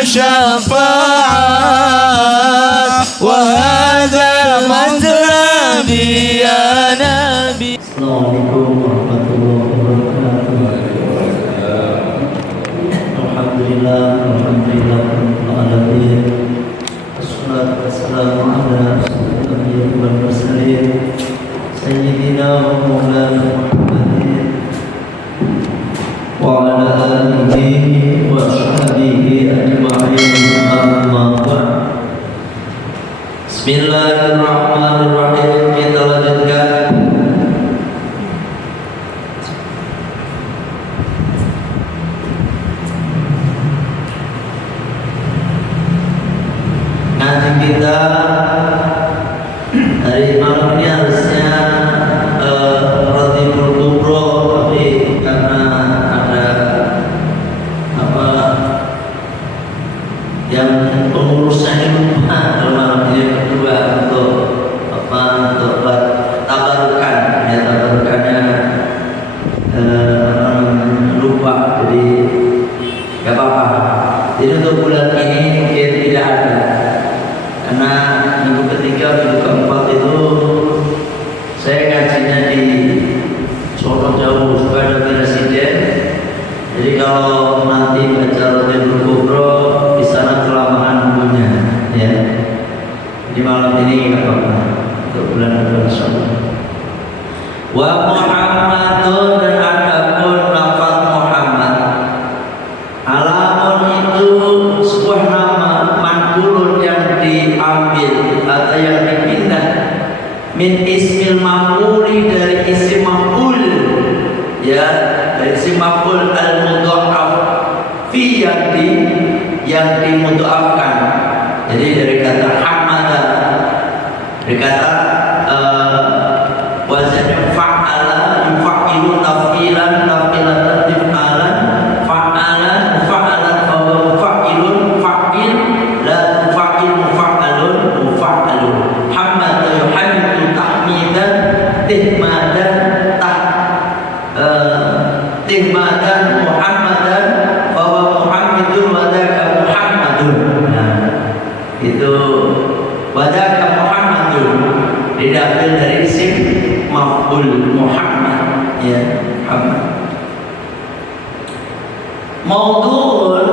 الشفاعة وهذا مطلبي يا نبي. Assalamualaikum warahmatullahi wabarakatuh. Alhamdulillah rabbil alamin. Wassalatu wassalamu ala asyrofil mursalin sayyidina wa maulana Muhammadin wa ala alihi wa ashabihi ajma'in, amma ba'd. Bismillahirrahmanirrahim. Kita lanjutkan ngaji kita hari malam ini. Harusnya Ratibul Kubro, tapi karena ada apa yang pengurusnya ini lupa kalau malam ini berdua untuk tabarukan, ya tabarukannya lupa, jadi gak apa-apa. Jadi untuk bulan ini mungkin tidak ada, karena minggu ketiga, minggu keempat itu saya ngajinya di Solo jauh, supaya ada presiden. Jadi kalau nanti baca Ratibul Kubro di sana kelamaan bukunya, ya. Di malam ini nggak apa-apa untuk bulan insyaallah. Wa Muhammadun, dan adapun lafaz Muhammad, alamun itu sebuah nama manqulun yang diambil atau yang dipindah min ismil maf'uli, dari isim maf'ul, ya, dari isim maf'ul al-mudha'af fi, yang dimudha'afkan. Jadi dari kata hamada, dari kata wazannya fa'ala, yufa'ilu taf'ilan, taf'ilatan tif'alan, fa'alan, fa'alan, fa'ilun, fa'il, la fa'il, fa'alun, fa'alun. Hamada yuhamidu tahmidan, tihmadan, tihmadan, muhammadan, bahwa muhammadun, wadaka muhammadun. Nah, itu wadaka muhammadun diambil dari isim maf'ul Muhammad, ya, Muhammad. Maudhu'un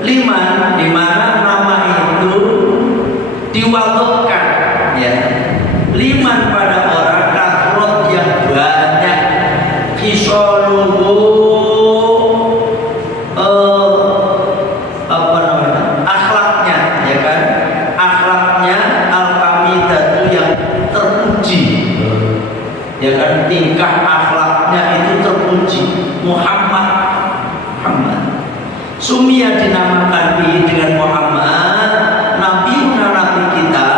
liman, di mana nama itu diwadukkan, ya, liman pada orang kasrot yang banyak, kisoluhu apa namanya, akhlaknya, ya kan, akhlaknya al-hamidatu, yang terpuji, ya kan, tingkah akhlaknya itu terpuji. Muhammad, Sumia dinamakan dengan Muhammad, nabiuna, nabi kita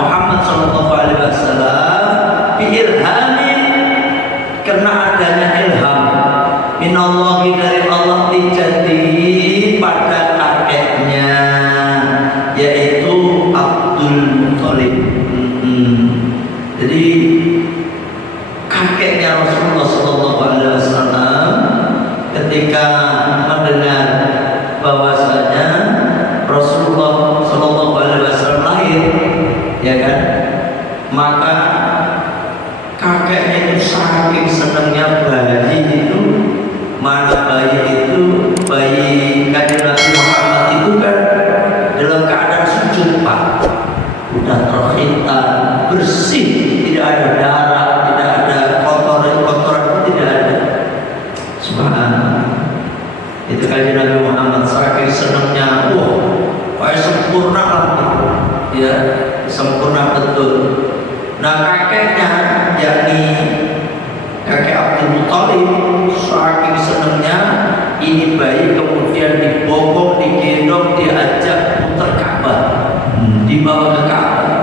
Muhammad sallallahu alaihi wasallam, bi ilhamin, karena adanya ilham minallahi, dari Allah, dijadi pada kakeknya, yaitu Abdul Muthalib. Jadi kakeknya Rasulullah sallallahu alaihi wasallam ketika mendengar bahwasanya Rasulullah sallallahu alaihi wasallam lahir, ya kan, maka kakeknya itu saking senangnya bayi itu, mana bayi itu, bayi Kanjeng Nabi Muhammad itu kan dalam keadaan sujud, Pak, udah terkhitan, bersih, tidak ada darah, tidak ada kotoran, tidak ada. Subhanallah. Itu Kanjeng Nabi Muhammad saking senangnya, kayak sempurna lah, ya, sempurna betul. Nah, kakeknya, yakni kakek Abdul Muthalib, saking senangnya ini bayi, kemudian dibopong, digendong, diajak putar Ka'bah, dibawa ke Ka'bah,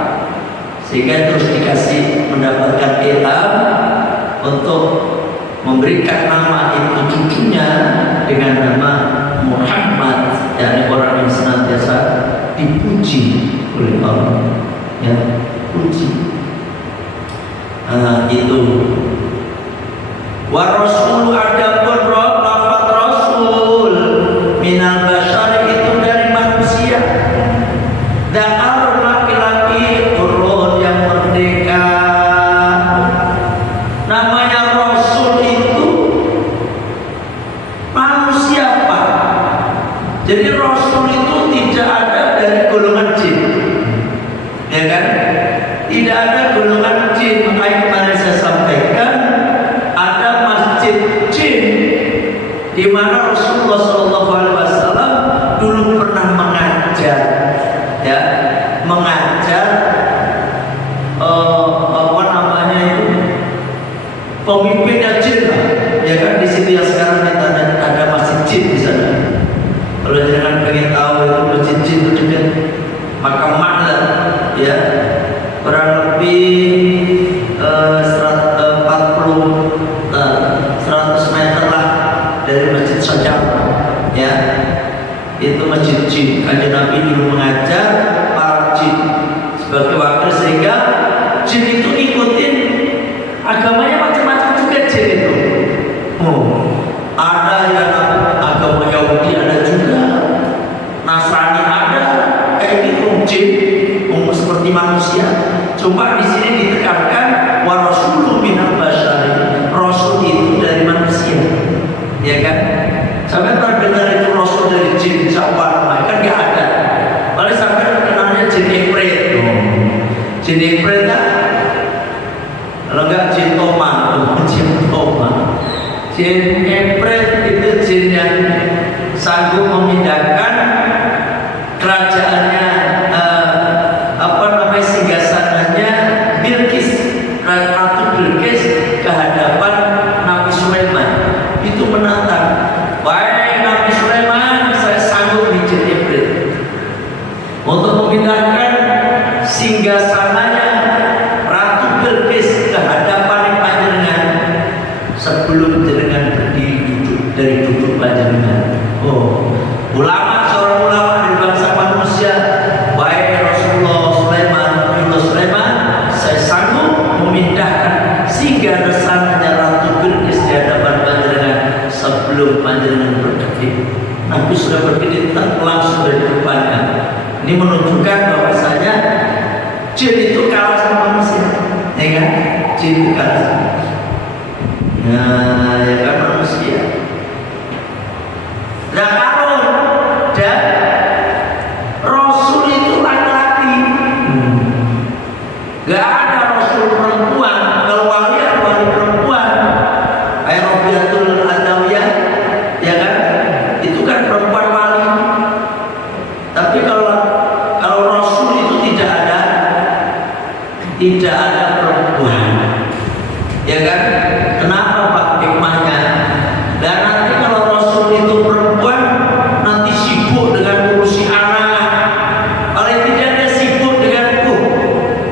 sehingga terus dikasih mendapatkan ilham untuk memberikan nama itu cucunya dengan nama Muhammad, yakni orang yang senantiasa dipuji oleh Allah, ya, puji. Itu wa rasul, adapun lafaz rasul minal bashar itu dari Tidak ada golongan jin. Makanya kemarin saya sampaikan ada masjid jin di mana Rasulullah SAW dulu pernah mengajar, ya, mengajar apa namanya itu, pemimpinnya jin lah, ya kan, di situ yang sekarang kita ada masjid jin di sana. Kalau jangan pengen tahu itu masjid jin itu dekat Makam Ma'la, ya, kurang lebih 100 meter lah dari Masjid Sajjah, ya, itu masjid jin. Kanjeng Nabi dulu mengajar para jin sebagai wakil, sehingga jin itu ikutin agamanya macam-macam juga jin itu. Ada yang agama Yahudi, ada juga Nasrani, ada kayak gitu jin, seperti manusia. Cuma di sini ditekankan wa rasulun minal basyari, rasul itu dari manusia, ya kan? Sampai pernah dengar itu rasul dari jin, siapa namanya? Kan nggak ada. Paling sampai kenalnya jin Ifrit. Jin Ifrit kan? Kalau nggak jin Toma, jin Toma. Jin Ifrit itu jin yang sanggup memindahkan kerajaannya, apa namanya, singgasananya Bilqis, Ratu Bilqis, ke hadapan Nabi Sulaiman. Itu menantang, wahai Nabi Sulaiman, saya sanggup di jin Ifrit untuk memindahkan singgasananya Ratu Bilqis ke hadapan panjenengan sebelum jenengan berdiri duduk dari duduk panjenengan. Ulama, seorang ulama dari bangsa manusia, wahai Rasulullah Sulaiman, Nabiullah Sulaiman, saya sanggup memindahkan singgasananya Ratu Bilqis di hadapan panjenengan sebelum panjenengan berdiri. Nabi sudah berdiri langsung dari depannya. Ini menunjukkan bahwasanya jin itu kalah sama manusia, ya kan? Jin itu kalah, nah, ya kan, manusia. Nah, Harun dan Rasul itu laki-laki, gak ada Rasul perempuan. Kalau wali ada wali perempuan, kayak Robiatul Adawiyah, ya kan, itu kan perempuan wali. Tapi kalau Rasul itu tidak ada perempuan, ya kan? Kenapa Pak hikmahnya? Dan nanti kalau Rasul itu perempuan, nanti sibuk dengan ngurusi anak. Paling tidak dia sibuk dengan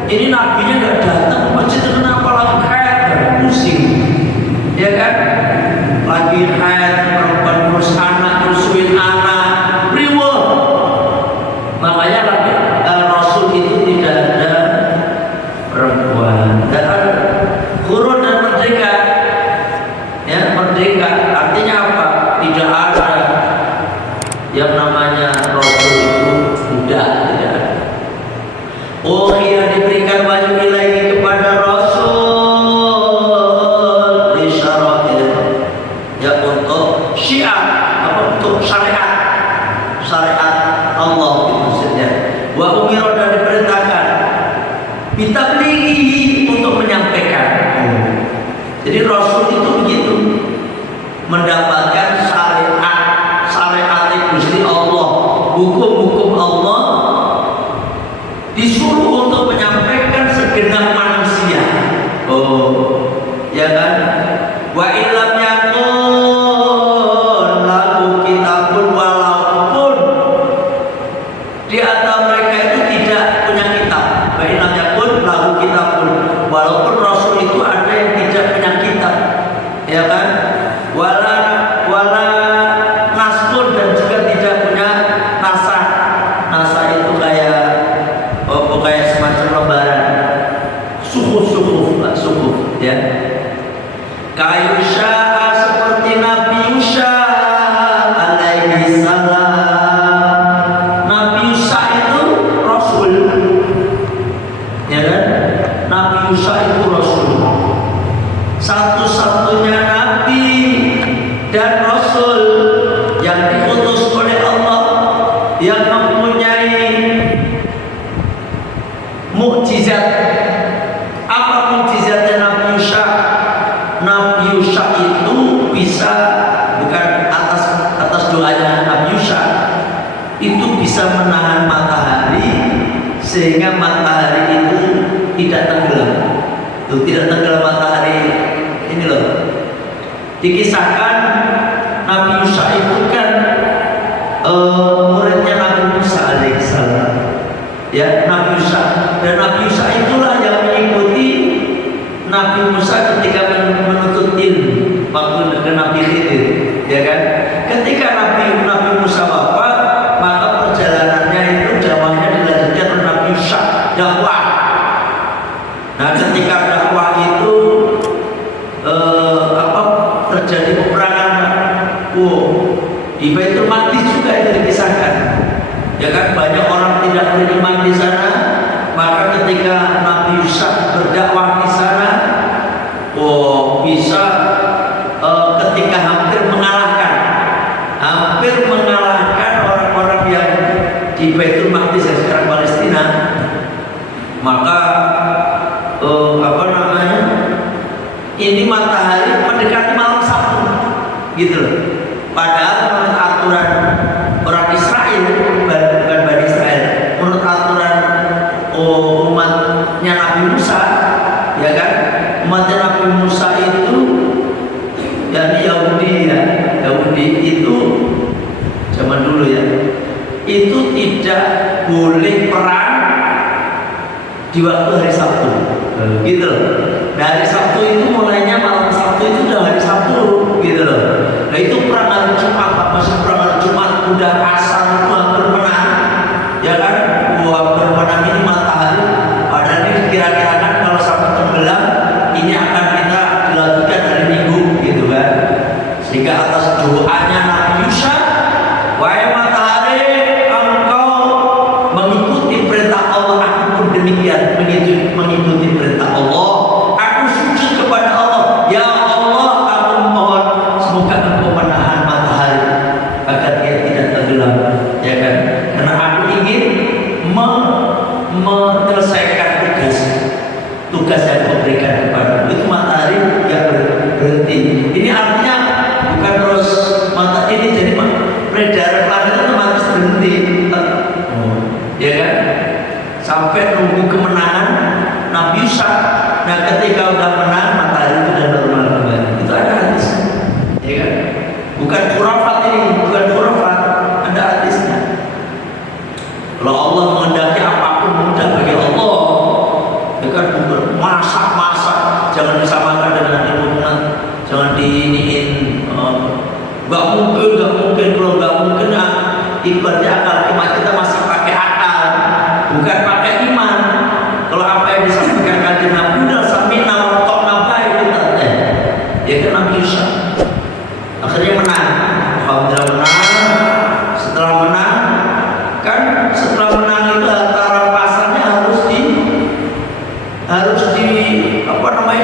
ini nabinya nggak datang ke masjid, kenapa lagi haid, pusing, ya kan? Lagi haid, perempuan ngurus anak, ngurusin anak, riweh. Makanya Rasul itu tidak ada perempuan. Dan Hurun dan merdeka, ya, merdeka artinya apa? Tidak ada yang namanya Rasul itu budak, tidak ada. Oh iya, diberikan wahyu ilahi kepada Rasul di syaratil, ya, untuk syiar, apa, untuk syariat Allah itu maksudnya. Wa umira, dan diperintahkan bitablighi, untuk menyampaikan. Jadi Rasul itu begitu, mendapatkan syariat Gusti Allah, hukum-hukum Allah, disuruh untuk menyampaikan segenap manusia. Ya kan? Wa illam yakun lahu kitabun, walaupun di antara mereka itu tidak punya kitab. Wa illam yakun lahu kitabun, walaupun Rasul itu ada yang tidak punya kitab, ya kan? Wala naskun, dan juga tidak punya nasah. Nasah itu kayak semacam lembaran, suhuf, ya. Kayu Yusha, seperti Nabi Yusha alaihi salam. Nabi Yusha itu Rasul, ya kan? Nabi Yusha itu Rasul, satu-satunya Nabi dan Rasul yang diutus oleh Allah, yang mempunyai mukjizat Tuh tidak tenggelam matahari ini loh. Dikisahkan Nabi Musa itu kan muridnya Nabi Musa alaihissalam. Ya, Nabi Musa, dan Nabi Musa itulah yang mengikuti Nabi Musa ketika menuntut ilmu waktu dengan Nabi Khidir, ya kan? Ketika Nabi Musa wafat, maka perjalanannya itu dakwahnya dilanjutkan oleh Nabi Musa, dakwah. Nah, ketika dakwah itu terjadi peperangan, di Baitul Maqdis juga itu dikisahkan. Ya kan, banyak orang tidak beriman di sana, maka ketika Nabi Musa berdakwah di sana, bisa ketika hampir mengalahkan orang-orang yang di Baitul Maqdis yang sekarang Palestina, maka ini matahari mendekati malam Sabtu, gitu loh. Padahal menurut aturan orang Israel, bukan Bani Israel, menurut aturan umatnya Nabi Musa, ya kan, umatnya Nabi Musa itu, yakni Yahudi itu zaman dulu ya, itu tidak boleh perang di waktu hari Sabtu, gitu loh. Nah, hari Sabtu itu mulainya malam Sabtu itu udah hari Sabtu, gitu loh. Nah, itu perang hari Jumat, masih perang hari Jumat, udah asar itu hampir menang, ya kan? Hampir menang ini matahari. Padahal ini kira-kira kan kalau sampai tenggelam, ini akan kita dilakukan hari Minggu, gitu kan? Sehingga atas doanya Nabi Musa, wahai matahari, engkau mengikuti perintah Allah, aku pun demikian mengikuti perintah Allah. Aku sujud kepada Allah, ya Allah, aku mohon semoga engkau menahan matahari agar dia tidak tenggelam, ya kan? Karena aku ingin menyelesaikan tugas yang kau berikan kepada itu. Matahari yang berhenti. Ini artinya bukan terus ini jadi peredaran planet itu otomatis berhenti, ya kan? Sampai nunggu kemenangan Nabi Musa. Nah, ketika udah menang, matahari itu udah normal kembali. Itu ada hadis, ya kan? Bukan khurafat ini, bukan khurafat, ada hadisnya. Kalau Allah menghendaki apapun mudah bagi Allah, ya kan? Masak, jangan disamakan dengan ilmuwan, jangan diiniin. Gak mungkin. Kalau gak mungkin, ibaratnya akal kita masih pakai akal, bukan pakai iman. Kalau apa yang disampaikan kanjeng Nabi udah sami'na wa ata'na baik kita, ya kan? Nabi Musa akhirnya menang. Alhamdulillah menang. Setelah menang itu harta rampasannya harus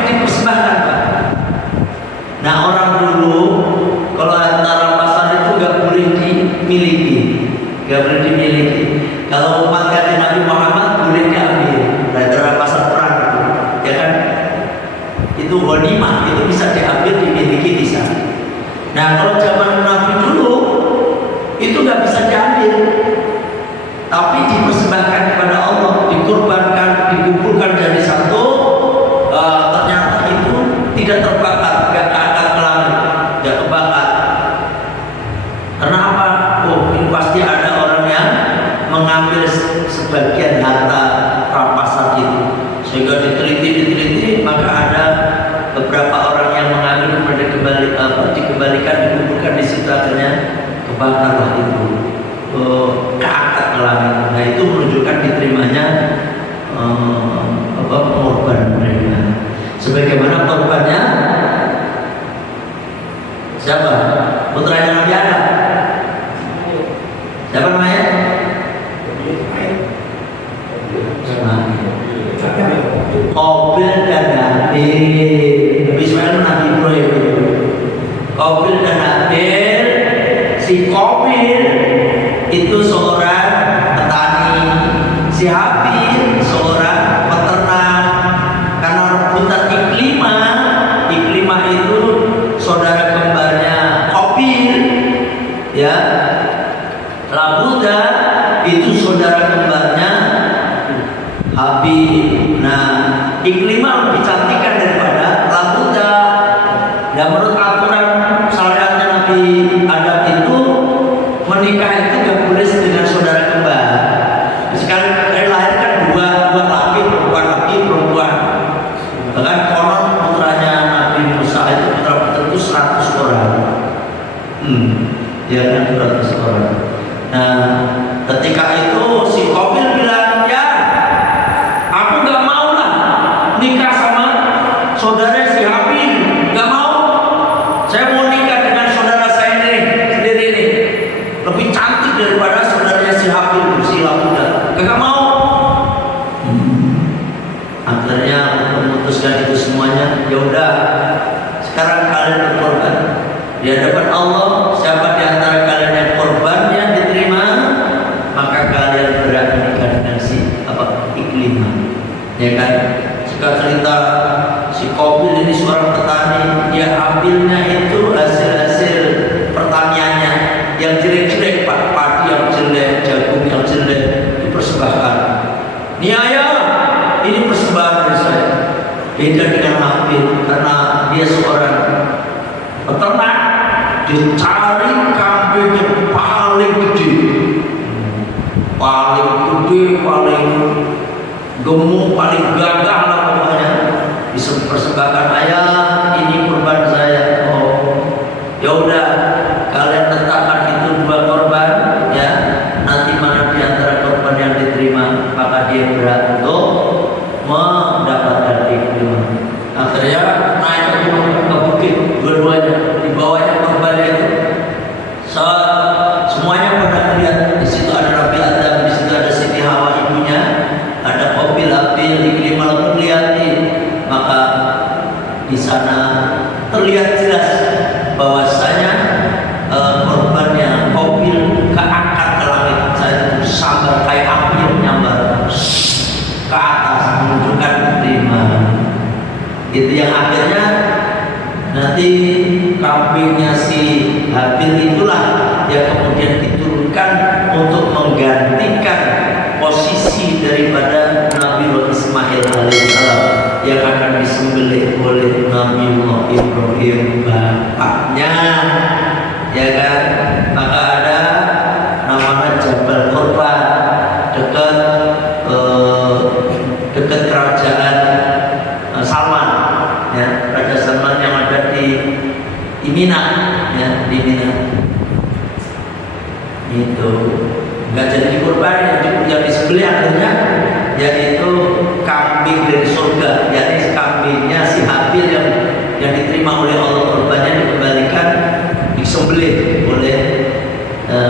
dipersembahkan, Pak. Nah, orang dulu kalau harta rampasan itu nggak boleh dimiliki. Kalau umat Nabi Muhammad boleh diambil harta rampasan perang, ya kan? Itu ghanimah, itu bisa diambil, dimiliki bisa. Nah, kalau zaman Nabi dulu itu nggak bisa diambil, tapi dipersembahkan kepada Allah, dikurbankan, dikumpulkan jadi satu. Ternyata itu tidak terbakar, nggak akan ke langit, nggak kebakar. Karena apa? Ini pasti ada orang yang mengambil sebagian harta rampasan itu, sehingga diteliti, maka ada beberapa orang yang mengambil, kemudian dikembalikan, dikumpulkan di situ, akhirnya kebakarlah itu, keangkat ke langit. Nah, itu menunjukkan diterimanya pengorbanan mereka. Sebagaimana korbannya siapa? Putranya Nabi Adam. Siapa namanya? Qabil dan Habil. Nabi Ismail Nabi Ibrahim. Qabil dan Habil. Si Qabil itu seorang petani, si Habil seorang peternak. Karena rebutan Iklimah itu saudara kembarnya Qabil, ya. Labuda itu saudara kembarnya Habil. Nah, Iklimah minimal lebih cantik kan daripada labuda. Dan menurut aturan syariatnya Nabi Adam itu menikah itu gak boleh dengan saudara kembar. Sekarang dari lahir kan dua laki perempuan. Bahkan konon putranya Nabi Musa itu putra itu 100 orang. Ya kan 100 orang. Nah, ketika itu si Qabil bilang, ya, aku gak mau lah nikah sama saudara si Habil, gak mau. Saya mau nikah dengan saudara saya sendiri ini, lebih cantik daripada saudaranya si Habil, si Labuda. Gak mau. Akhirnya memutuskan itu semuanya. Ya udah, sekarang kalian berkorban di hadapan Allah. Siapa di antara kalian yang korbannya diterima, maka kalian berani nikah dengan si Iklimah. Ya kan? Jika cerita si Qabil ini seorang petani, dia ambilnya itu hasil pertaniannya yang jelek-jelek, padi yang jelek, jagung yang jelek, dipersembahkan. Ini ayah, ini persembahan dari saya. Beda dengan Habil, karena dia seorang peternak, dicari kambing yang paling gede, paling gemuk, paling gagah lah pokoknya, dipersembahkan. Ayah, ini kurban saya. Oh, ya udah, kalian letakkan itu 2 korban, ya. Nanti mana di antara korban yang diterima, maka dia berat untuk mendapatkan Iklimah. Akhirnya naik ke bukit, dua-duanya, di bawahnya korbannya itu. Semuanya pada melihat. Di situ ada Nabi Adam, di situ ada Siti Hawa ibunya, ada Qabil, Habil, Iklimah lalu melihatin. Maka di sana terlihat jelas bahwasanya korbannya Qabil keangkat ke langit. Saya itu sambar kayak api yang nyambar ke atas menunjukkan Iklimah. Itu yang akhirnya nanti kambingnya si Habil itulah yang kemudian diturunkan untuk menggantikan posisi daripada Nabi Ismail alaihissalam yang akan disembelih oleh Nabi Ibrahim bapaknya, ya kan? Maka ada namanya Jabal Korban dekat kerajaan Salman, ya, Raja Salman yang ada di Mina, ya, di Mina. Itu nggak jadi dikorban, yang disembelih akhirnya yaitu kambing dari surga, yakni kambingnya si Habil yang diterima oleh Allah, korbannya dikembalikan, disembelih oleh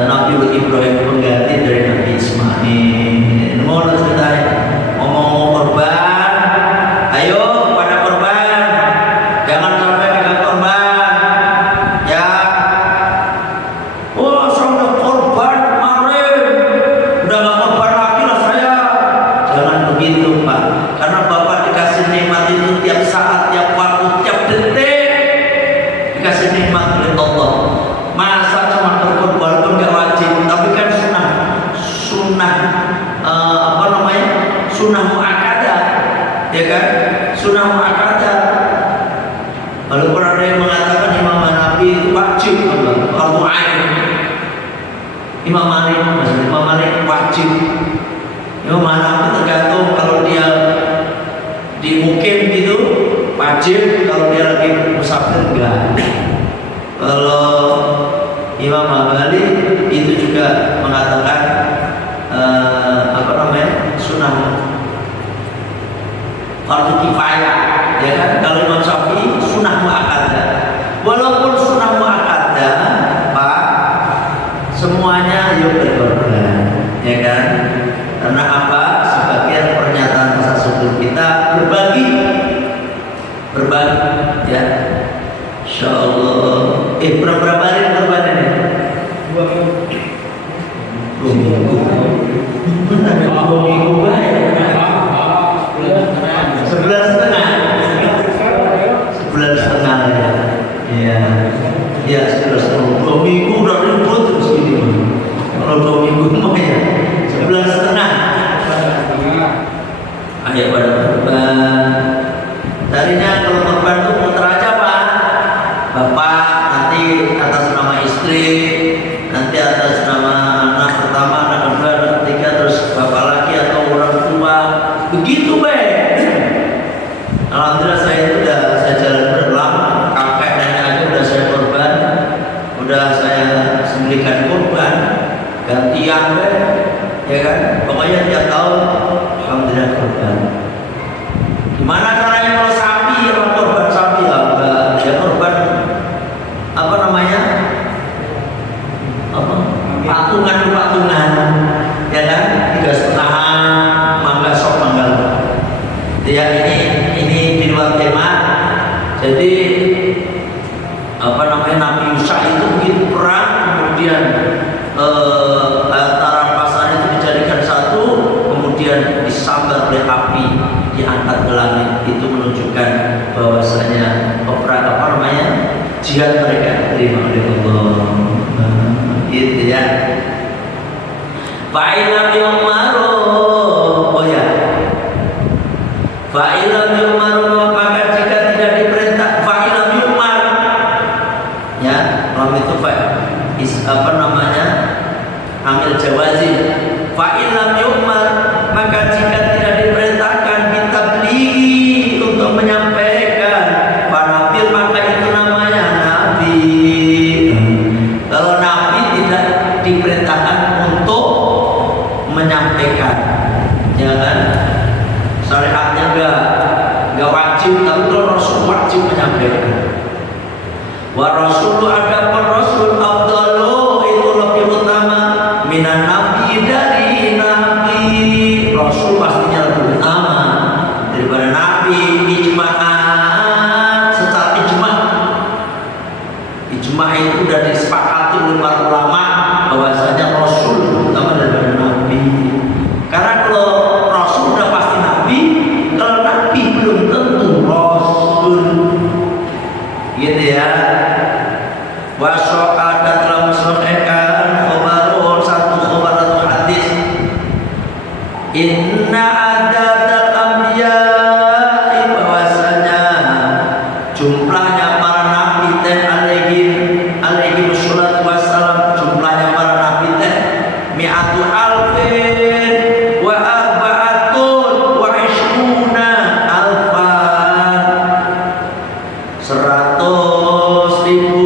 Nabi Ibrahim pengganti dari Nabi Ismail. Mau ceritanya ngomong korban, ayo pada korban, jangan sampai gagal korban, ya. Oh, saya udah korban kemarin, udah gak korban lagi lah saya. Jangan begitu, Pak, karena Bapak dikasih nikmat itu tiap saat, tiap waktu, tiap detik dikasih nikmat oleh Allah. Masa cuma berkorban walaupun gak wajib, tapi kan sunnah muakkadah, ya kan? Sunnah muakkadah. Walaupun ada yang mengatakan Imam Hanafi itu wajib, fardu ain. Imam Malik wajib. Imam Hanafi tergantung, kalau dia di mukim itu wajib, kalau dia lagi musafir enggak. Kalau Imam Hambali itu juga mengatakan sunnah fardu kifayah, ya kan? Kalau Imam Syafi'i sunnah muakkadah. Walaupun sunnah muakkadah, Pak, semuanya yuk berkorban, ya kan? Karena apa? Sebagian pernyataan tasawuf kita berbagi, ya. Insyaallah. Berapa hari korban ini? 2 minggu. Benar, 2 minggu baik. 11,5. Sebulan setengah ya. Iya. Ya, 11,5. 2 minggu udah ribut terus gini. Kalau 2 minggu mah ya 11,5. Ayo pada korban. Alhamdulillah saya jalan berlama, kakek nenek aja udah saya korban, udah saya sembelihkan korban, gantian ya kan, pokoknya tiap tahun alhamdulillah korban. Gimana caranya kalau sapi, kalau korban sapi lah, ya korban apa namanya, apa patungan, ya kan, 3,5 mangga sok mangga. Ya ini di luar tema. Jadi apa namanya, Nabi Musa itu begitu perang, kemudian lantaran pasar itu dijadikan satu, kemudian disambar oleh api, diangkat ke langit. Itu menunjukkan bahwasanya perang apa namanya, jihad mereka terima oleh Allah. Gitu ya. Fa'ilam yumaru, oh ya, fa'ilam yumaru, maka jika tidak diperintah, fa'ilam yumar, ya, lam itu apa namanya, amil jawazin. Fa'ilam yumar, maka jika tidak diperintahkan ditablighi untuk menyampaikan panabil, maka itu namanya nabi. Kalau nabi tidak diperintahkan untuk menyampaikan, ya kan, syariatnya enggak wajib, tapi kalau Rasul wajib menyampaikan. Wa Rasulu, ada Rasul afdalu, itu lebih utama minan nabi, dari nabi. Rasul pastinya lebih utama daripada nabi. Ijma'an, secara ijma' itu sudah disepakati oleh para ulama bahwasanya Rasul lebih utama daripada nabi. Karena kalau Rasul sudah pasti nabi, kalau nabi belum tentu Rasul, gitu ya. Wasoka, dan telah mensuaikan khobarul, satu khobar atau hadis, inna adatal anbiya, bahwasanya jumlahnya para nabi teh alaihi wassalatu wassalam, jumlahnya para nabi teh mi'atu alfin wa arba'atun wa ishruna alfan, 100.000,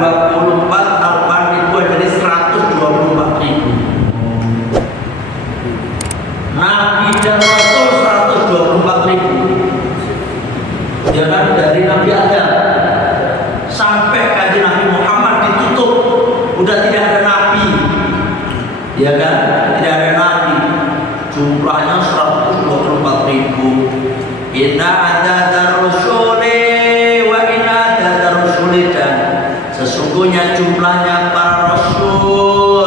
24 alfan ribu, jadi 124.000. Nabi dan Rasul 124.000, ya kan, dari Nabi Adam sampai kajian Nabi Muhammad ditutup, udah tidak ada nabi, ya kan, tidak ada nabi, jumlahnya 124.000. Inna ada rusuli wa inna ada rusuli, dan sesungguhnya jumlahnya para rasul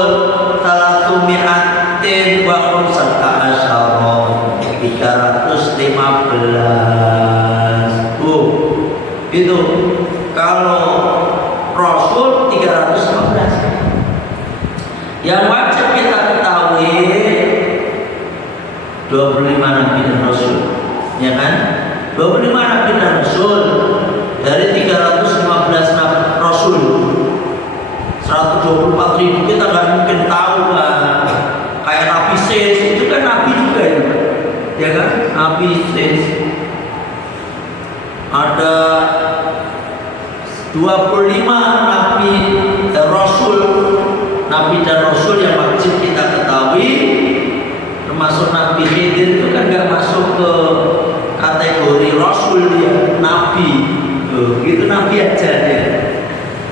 315. 315. Itu kalau Rasul 315. Yang wajib kita ketahui 25 nabi dan rasul, ya kan? 25 nabi dan rasul dari 315 nabi rasul, 124.000 kita nggak mungkin tahu lah. Kayak Nabi Sis itu kan nabi juga ya kan? Nabi Sis ada 25 nabi dan rasul, nabi dan rasul yang wajib kita ketahui, termasuk Nabi Khidir itu kan nggak masuk ke kategori rasul, dia nabi. Itu nabi aja dia.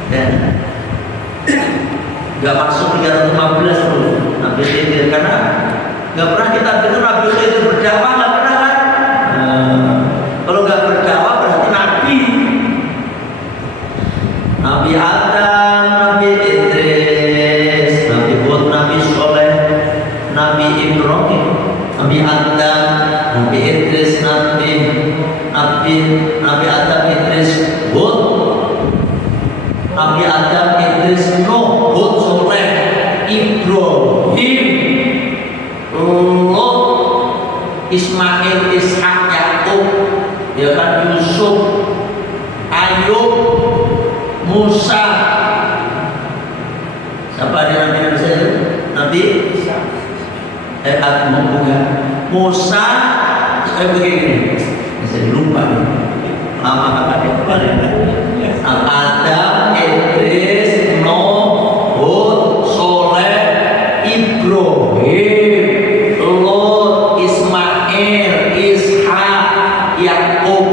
Dan nggak masuk 315 loh Nabi Khidir, karena nggak pernah kita dengar Nabi Khidir berdakwah, nggak pernah kan? Kalau nggak berdakwah berarti nabi. Nabi Adam, Nabi Idris, Nabi Hud, Nabi Soleh, Nabi Ibrahim, Nabi Adam, Nabi Idris, Nabi Adam, Idris, Hud, Nabi Adam, Idris, Nuh, Hud, Soleh, Ibrahim, Lot, Ismail, Ishak, Yakub, ya kan, Yusuf, Ayub, Musa. Siapa ada Nabi saya? Nabi Musa, begini. Jadi lupa. Lama kakak dia kemarin. Adam, Idris, Nuh, Hud, Soleh, Ibrahim, Lot, Ismail, Ishak, Yakub,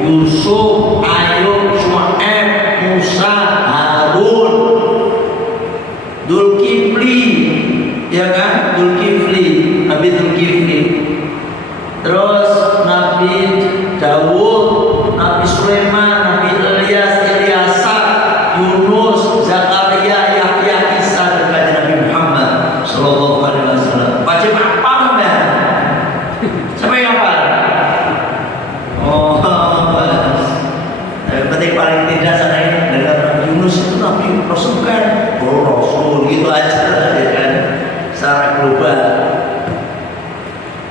Yusuf, Ayub, Syuaib, Musa, Harun, Dzulkifli, ya kan? Dzulkifli, Nabi Dzulkifli. Terus Nabi Dawud, Nabi Sulaiman, Nabi Ilyas, Ilyasa, Yunus, Zakaria, Yahya, Isa, dan Nabi Muhammad Sallallahu Alaihi Wasallam. Wajib apa ya? Siapa yang apa? Oh, yang penting paling tidak sana ini dengar Nabi Yunus itu Nabi Rasul kan? Oh Rasul gitu aja ya kan? Secara global.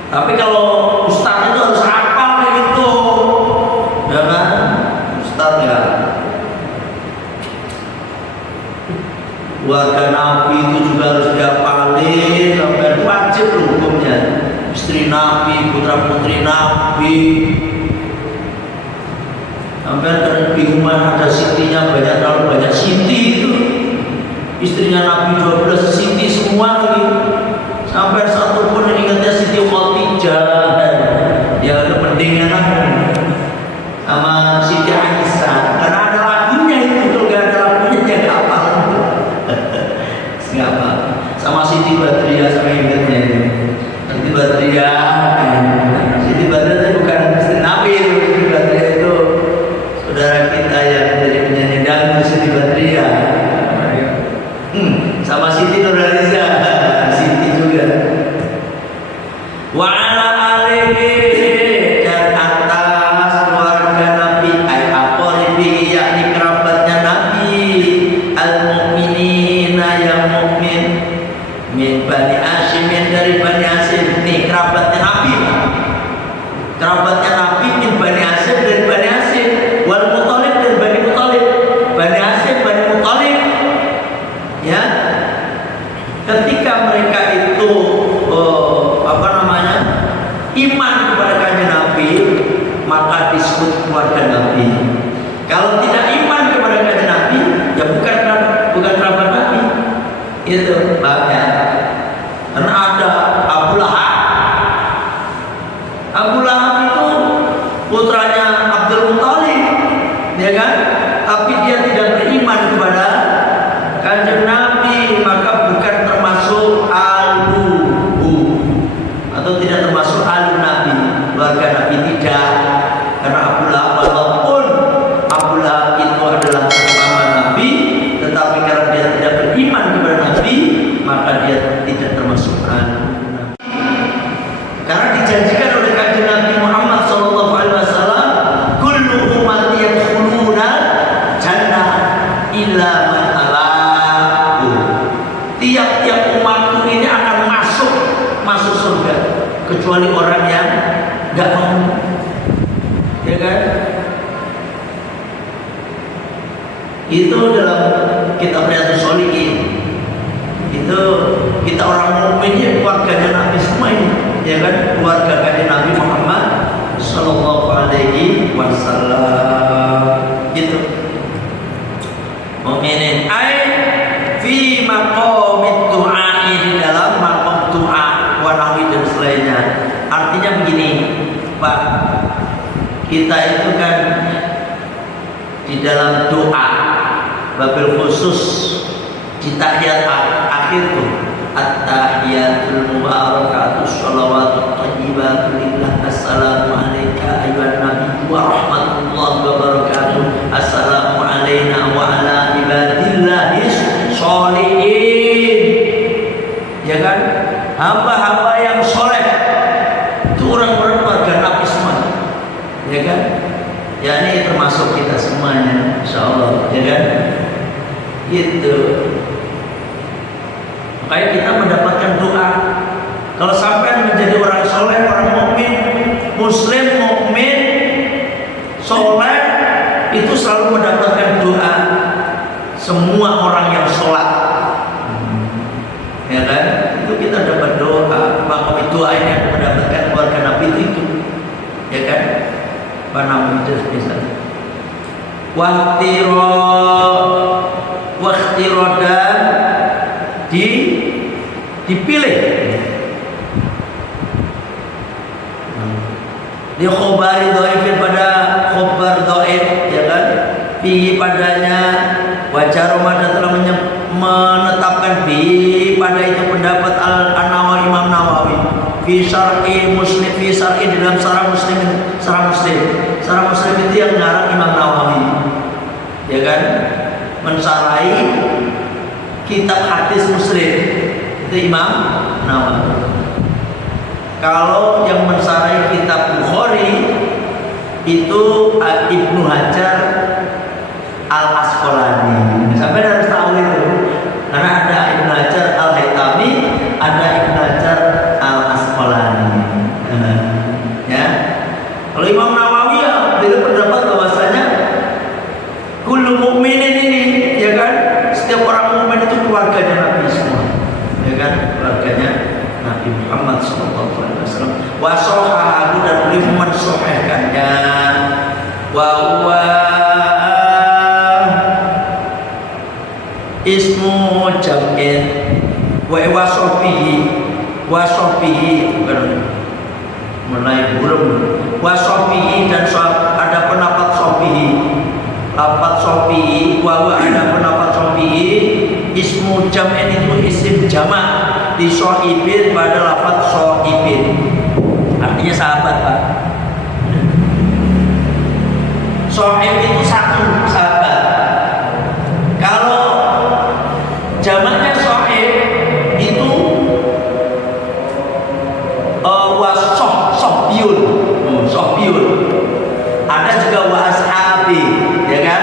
Tapi kalau Ustaz itu harus hafal kayak gitu, ya kan? Ustaz ya. Keluarga Nabi itu juga harus dihafalin, sampai wajib hukumnya. Istri Nabi, putra putri Nabi. Sampai karena bingung ada sitinya banyak, terlalu banyak siti itu. Istrinya Nabi 12 siti semua lagi. Sampai satu pun yang ingatnya Siti Khadijah, ya udah mendingan sama Siti Aisyah karena ada lagunya itu. Kalau nggak ada lagunya ya nggak apa nggak apa. Sama Siti Badriah sama ingatnya itu Siti Badriah. Siti Badriah itu bukan istri Nabi itu. Siti Badriah itu saudara kita yang menjadi penyanyi dangdut, Siti Badriah. Sama Siti Nurhaliza, Siti juga. Wa ala alihi, dan atas keluarga Nabi, ay aqaribi, yakni kerabatnya Nabi, al-mu'minina yang mukmin, min Bani Hashim, dari Bani Hashim. Nih kerabatnya Nabi, kerabatnya Nabi min Bani Hashim, dari Bani Hashim, wal Muthalib, dari Bani Muthalib, Bani Hashim, Bani Muthalib. Ya, ketika mereka itu iman kepada kanjeng Nabi, maka disebut keluarga Nabi. Kalau tidak iman kepada kanjeng Nabi, ya bukan kerabat Nabi. Itu bahannya. Karena ada Abu Lahab. Abu Lahab itu putranya Abdul Muthalib, ya kan? Tapi dia tidak beriman kepada kanjeng Nabi, maka bukan termasuk al-Nuhu atau tidak termasuk alun Nabi, keluarga Nabi tidak. Karena Abu Lahab, walaupun Abu Lahab itu adalah paman Nabi, tetapi karena dia tidak beriman kepada Nabi, maka dia tidak termasuk alun Nabi. Karena dijanjikan oleh kanjeng Nabi Muhammad SAW, kullu ummati yadkhuluna jannah illa man alahu. Tiap-tiap umatku ini akan masuk surga kecuali orang yang nggak mau, ya kan? Itu dalam kitab Riyadhus Shalihin. Itu kita orang mukminnya keluarganya Nabi semua ini, ya kan? Keluarga kanjeng Nabi Muhammad Sallallahu Alaihi Wasallam. Gitu. Mukminin ai fi maqamid du'a, di dalam maqam doa wanawi dan selainnya. Artinya begini, Pak, kita itu kan di dalam doa wabil khusus di tahiyat akhir tuh, at-tahiyatul mubarakatus shalawatut thayyibatu lillah, assalamu alayka ayyuhan nabi wa rahmatullahi wa barakatuh, assalamu alayna wa ala ibadillahis sholihin, ya kan? Hamba-hamba yang soleh itu orang-orang keluarga Nabi semua, ya kan? Ya ini termasuk kita semuanya, insyaallah, ya kan? Gitu. Makanya kita mendapatkan doa. Kalau sampai menjadi orang soleh, orang mukmin, muslim, mukmin, soleh, itu selalu mendapatkan doa semua orang yang sholat, ya kan? Itu kita dapat doa. Maka doa ini akan mendapatkan keluarga Nabi itu, ya kan? nama itu misalnya. Waktirodan dipilih. Dia khobari doifin pada khobar doif, ya kan? Fi padanya wajah Ramadan telah menetapkan fi pada itu pendapat An-Nawawi, Imam Nawawi. Fi syar'i Muslim, fi syar'i di dalam syarah Muslim itu yang ngarang Imam Nawawi, ya kan? Mensarai kitab hadis Muslim itu Imam Nawawi. Kalau yang mensarai kitab Bukhari itu Ibnu Hajar Al-Asqalani. Sampai harus tahu itu, karena ada Ibnu Hajar Al-Haytami, ada Ibnu Hajar Al-Asqalani. Ya. Kalau Imam Nawawi ya beliau pendapat bahwasanya kullu mukminin ini, ya kan, setiap orang mukmin itu keluarganya Nabi semua, ya kan, keluarganya Nabi Muhammad SAW. Wasohahu dan beliau mensohhahkannya. Wa huwa ismu jam'in wa wasofihi bukan mulai burung wasofihi dan ada pendapat sofihi, lapat sofihi wa ada pendapat sofihi. Ismu jam'in itu isim jamak di sohibin pada lafaz sohibin, artinya sahabat, Pak. Sohib itu satu sahabat. Kalau jamaknya sohib itu sohbiun. Ada juga wa ashabi, ya kan,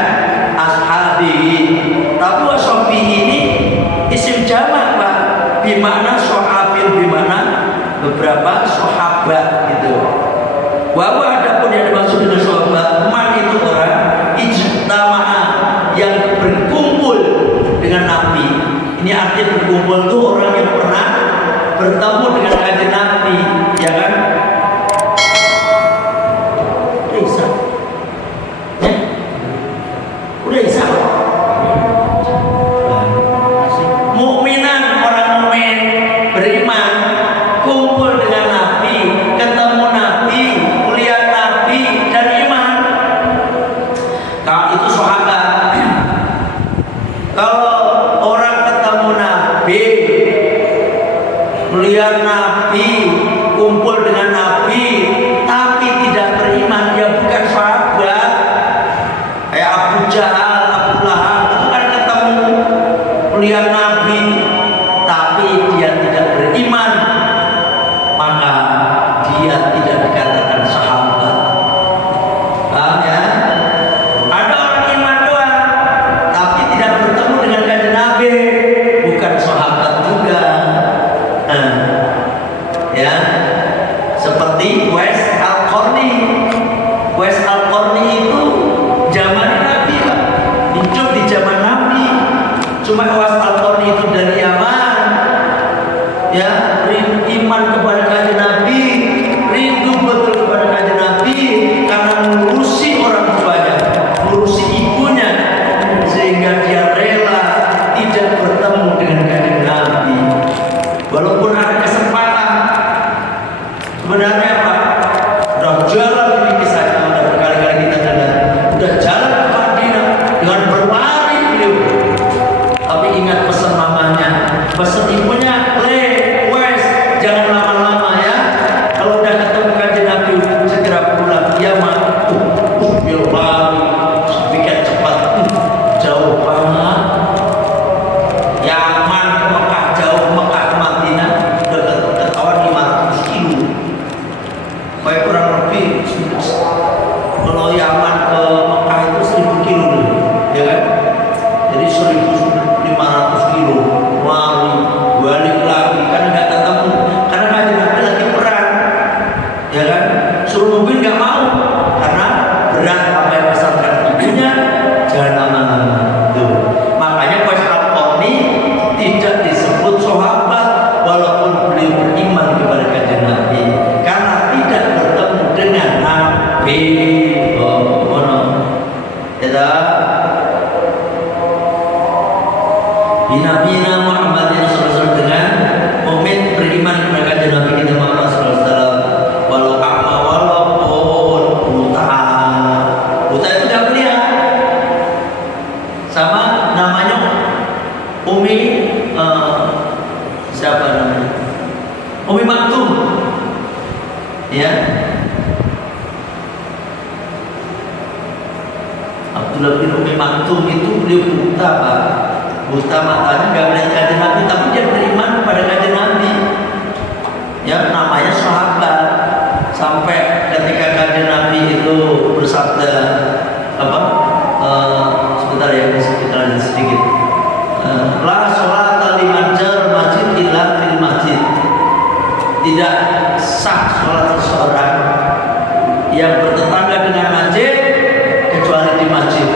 ashabi. Tapi wa sohbi ini isim jamak, Pak, bimakna sohabin, bimakna beberapa sahabat gitu. Wa adapun yang dimaksud dengan sahabat, man itu orang ijtama'a yang berkumpul dengan Nabi. Ini artinya berkumpul itu orang yang pernah bertemu dengan kanjeng Nabi, ya kan? Udah isa. Mukminan, orang mukmin beriman kumpul dengan Nabi, ketemu Nabi, melihat Abdullah bin Umi Maktum itu beliau buta Pak, buta matanya, nggak melihat kanjeng Nabi, tapi dia beriman pada kanjeng Nabi. Ya namanya sahabat. Sampai ketika kanjeng Nabi itu bersabda apa? Sebentar ya, sebentar sedikit. La sholata liman jar masjid illa fil masjid. Tidak sah sholat seseorang yang bertetangga dengan masjid kecuali di masjid.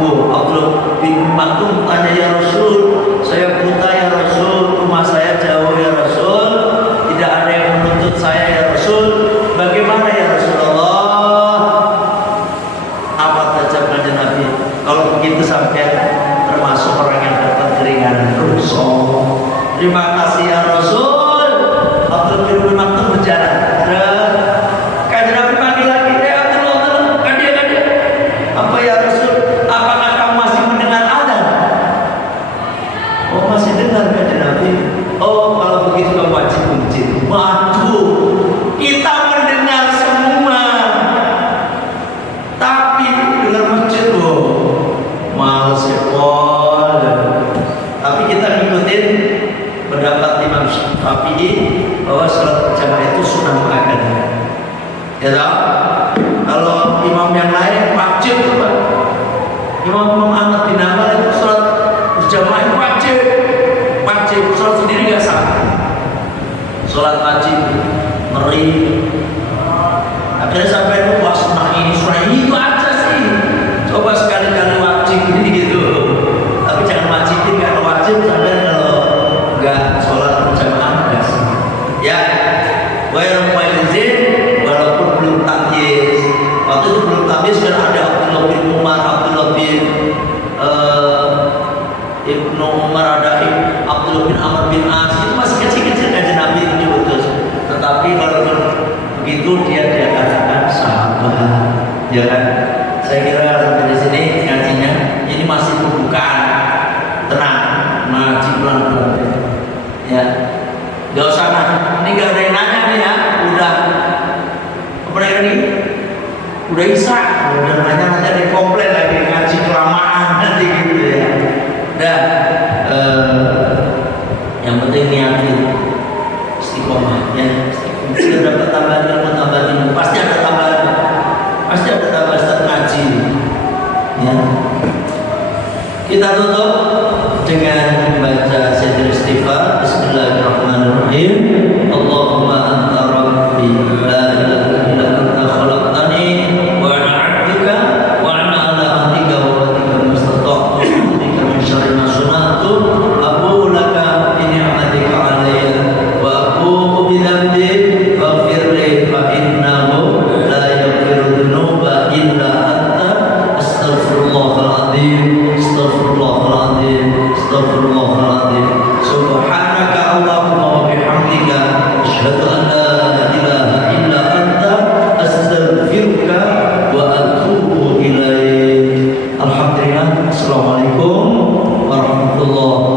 Abdullah bin Maktum tanya, ya Rasul, saya buta ya Rasul, rumah saya jauh ya Rasul, tidak ada yang menuntut saya ya Rasul, bagaimana ya Rasulullah? Apa tajam kanjeng Nabi? Kalau begitu sampai termasuk orang yang dapat keringanan rusuh. Terima kasih ya Rasul. Abdullah bin Maktum berjalan. Kanjeng Nabi panggil lagi, Abdullah, kadia. Apa ya Rasul? Apakah kamu masih mendengar adzan? Oh masih dengar kanjeng Nabi. Oh kalau begitu kamu wajib kunci. Waduh, kita mendengar semua, tapi dengar masjid males ya. Tapi kita ngikutin pendapat Imam Syafi'i bahwa sholat berjamaah itu sunnah muakkadah. Ya tahu? Kalau imam yang lain wajib tuh Pak. Imam Ahmad bin Hanbal itu sholat berjamaah itu wajib. Sholat sendiri nggak sah. Sholat wajib, ngeri. Akhirnya sampai itu wah sunnah ini itu aja sih. Coba sekali-kali wajib ini gitu. Tapi jangan wajibin kalau wajib sampai kalau nggak sholat berjamaah nggak sah. Ya, walaupun belum tamyiz. Waktu itu belum tamyiz kan ada Abdullah bin Umar, Abdullah bin Ibnu Umar, ada Abdullah bin Amr bin As, itu masih kecil-kecil kanjeng Nabi itu diutus. Tetapi kalau begitu dia katakan sahabat, ya kan? Saya kira sampai di sini ngajinya ini masih pembukaan, tenang, ngaji pelan-pelan. Ya, gak usah ini gak ada yang nanya nih ya, udah apa ini? Udah isak, udah nanya nanti ada yang komplain lagi ngaji kelamaan nanti gitu ya. Dan yang penting niatin istiqomah ya. Sudah dapat tambahan ilmu, pasti ada tambahan setelah ngaji ya. Kita tutup dengan membaca Sayyidul Istighfar. Bismillahirrahmanirrahim. Allahumma anta rabbi la ilaha illa anta khalaqtani wa ana 'abduka wa ana 'ala ahdika wa wa'dika mastata'tu bika min syarri ma sana'tu abu laka bi ni'matika 'alayya wa aqumu bi dhanbi faghfir li fa innahu la yaghfiru dhunuba illa anta astaghfirullahal azim astaghfirullahal azim subhanaka allahumma wa bihamdika asyhadu an la ilaha illa anta astaghfiruka wa atubu ilaik. Alhamdulillah. Assalamualaikum warahmatullahi